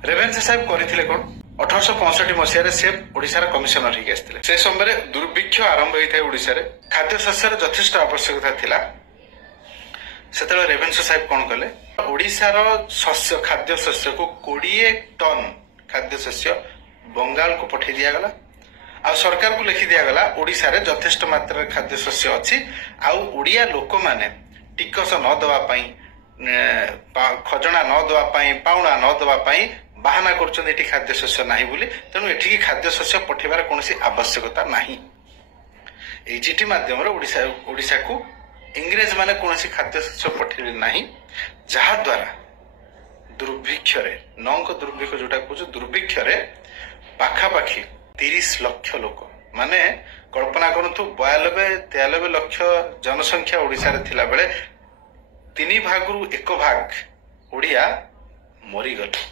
रेवेन्सा साहेब करथिले कोन 1865 मसीह से ओडिशार कमिशनर ही आसथिले। से समय दुर्भिक्ष आरंभ होइथाय ओडिशा रे खाद्य शस्यर यथेष्ट आवश्यकता थिला। सेतले रेवेन्सा साहेब कोन कले ओडिशार शस्य खाद्य शस्य को 20 टन खाद्य शस्य बंगाल को पठे दिया गला। आ सरकार को लिखि दिया गला ओडिशा रे यथेष्ट मात्रा खाद्य शस्य अछि आ ओडिया लोक माने टिकस न दवा पई खजना न दवा पई पाउना न दवा पई बाहाना करछन एठी खाद्य शस्य नाही बोली तेनु एठी खाद्य शस्य पठेबार कोनोसी आवश्यकता नाही। ए चिठी माध्यम रे ओडिशा को इंग्रेज माने कोनोसी खाद्य शस्य पठेले नाही जहा द्वारा दुर्भिक्ष रे नंक दुर्भिक्ष जोटा कहू दुर्भिक्ष रे पाखा पाखी 30 लाख लोक माने कल्पना करंतु 92-93 लाख जनसंख्या ओडिशा रे थिला बेले 3 भागरु 1 भाग ओडिया मरी गले।